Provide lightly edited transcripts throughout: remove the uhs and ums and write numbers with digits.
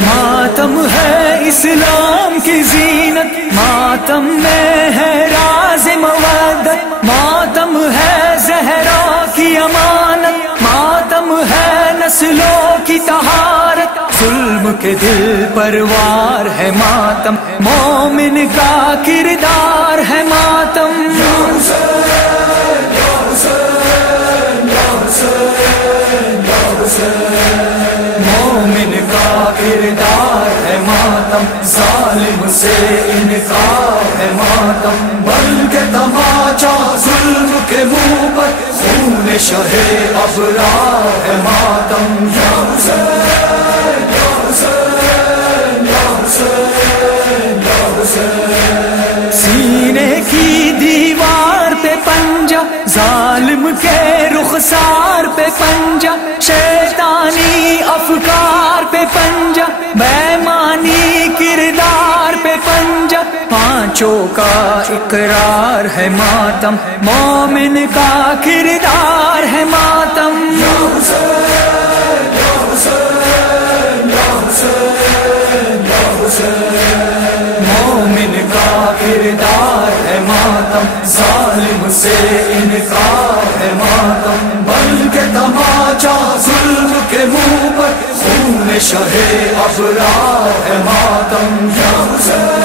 ماتم ہے اسلام کی زینت، ماتم میں ہے راز مودت، ماتم ہے زہرا کی امانت، ماتم ہے نسلوں کی طہارت، ظلم کے دل پر وار ہے ماتم، مومن کا کردار ہے ماتم۔ مومن کا کردار ہے ماتم، ظالم سے انکار ہے ماتم، بلکہ تماچا ظلم کے منہ پر خون شہ ابرار ہے ماتم۔ یا حسین یا حسین یا حسین یا حسین، سینے کی دیوار پہ پنجہ، ظالم کے رخسار پہ پنجہ، شیطانی افکار پہ پنجہ، بےمانی کردار پہ پنجہ، پانچوں کا اقرار ہے ماتم، مومن کا کردار ہے ماتم۔ یا حسین یا حسین یا حسین یا حسین، مومن کا کردار ہے ماتم، ظالم سے انکار ہے ماتم، بلکہ تماچا ظلم کے منہ پر خون شہ ابرار ہے ماتم۔ یا حسین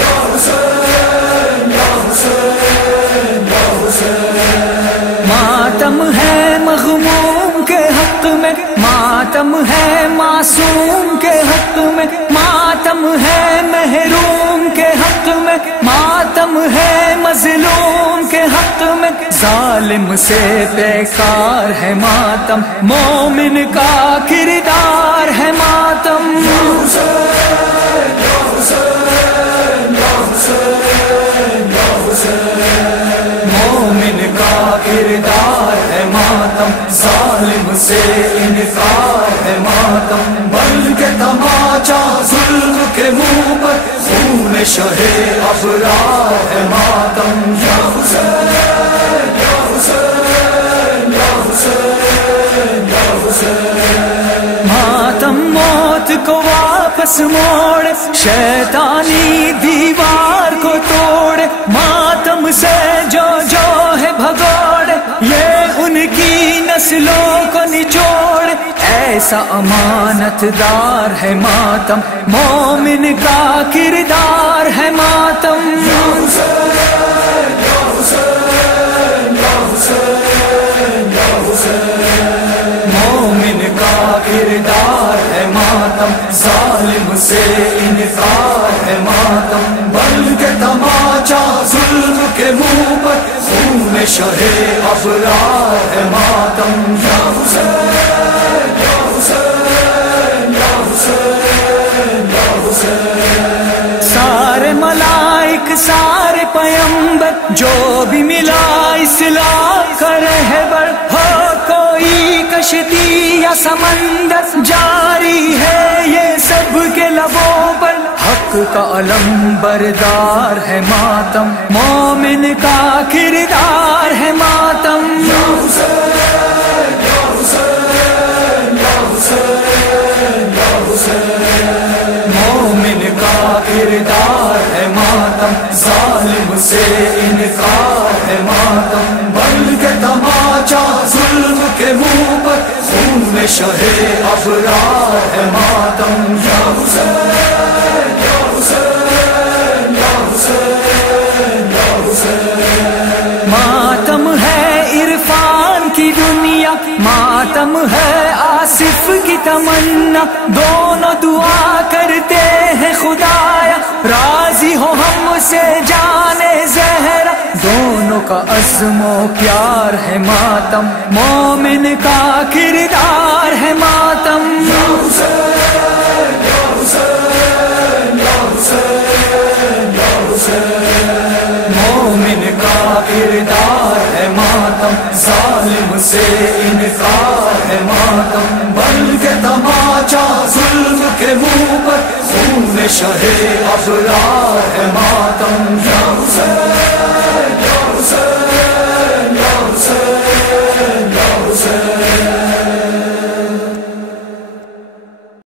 یا حسین یا حسین یا حسین، ماتم ہے مغموم کے حق میں، ماتم ہے معصوم کے حق میں، ماتم ہے محروم کے حق میں، ماتم ہے مظلوم کے حق میں، ظالم سے بیکار ہے ماتم، مومن کا کردار ہے ماتم۔ یا حسین یا حسین یا حسین یا حسین، مومن کا کردار ہے ماتم، ظالم سے انکار ہے ماتم، بلکہ تماچا ظلم کے منہ پر خون شہ ابرار ہے ماتم۔ یا حسین یا حسین یا حسین یا حسین، ماتم موت کو واپس موڑ، شیطانی دیوار کو توڑ، ماتم سے جو جو ہے بھگوڑ، یہ ان کی نسلوں کو نچوڑ، ایسا امانت دار ہے ماتم، مومن کا کردار ہے ماتم۔ یا حسین یا حسین یا حسین یا حسین، مومن کا کردار ہے ماتم، ظالم سے انکار ہے ماتم، بلکہ تماچا ظلم کے منہ پر خون شہ ابرار ہے ماتم۔ یا حسین یا حسین یا حسین یا حسین، سارے ملائک سارے پیمبر جو بھی ملا اسلام کا رہبر، ہو کوئی کشتی یا سمندر، جاری ہے یہ سب کے لبوں پر، حق کا علم بردار ہے ماتم، مومن کا کردار ہے ماتم۔ یا حسین یا حسین یا حسین یا حسین، مومن کا کردار ہے ماتم، ظالم سے انکار ہے ماتم، بلکہ تماچا ظلم کے منہ پر خون شہ ابرار ہے ماتم۔ یا حسین یا حسین یا حسین یا حسین، ماتم ہے عرفان کی دنیا، ماتم ہے آصف کی تمنا، دونوں دعا کرتے ہیں خدایا سے جانے زہرا، دونوں کا عزم و پیار ہے ماتم، مومن کا کردار ہے ماتم۔ یا حسین یا حسین یا حسین یا حسین، مومن کا کردار ہے ماتم، ظالم سے انکار ہے ماتم، بلکہ تماچا ظلم کے منہ پر خون شہ ابرار ہے ماتم۔